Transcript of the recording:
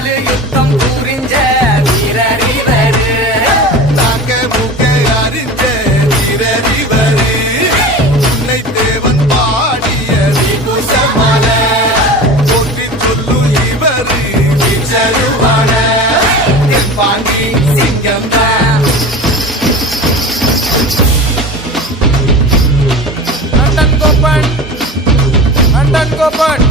4 யுத்தம் புரிஞ்ச வீரறிவரு தாங்க மூக்க அறிஞ்ச வீரறிவரு உன்னை தேவன் பாடிய விபூஷமான போற்றி சொல்லு இவரு வீச்சருவான பாண்டி சிங்கம் தான் London Gopan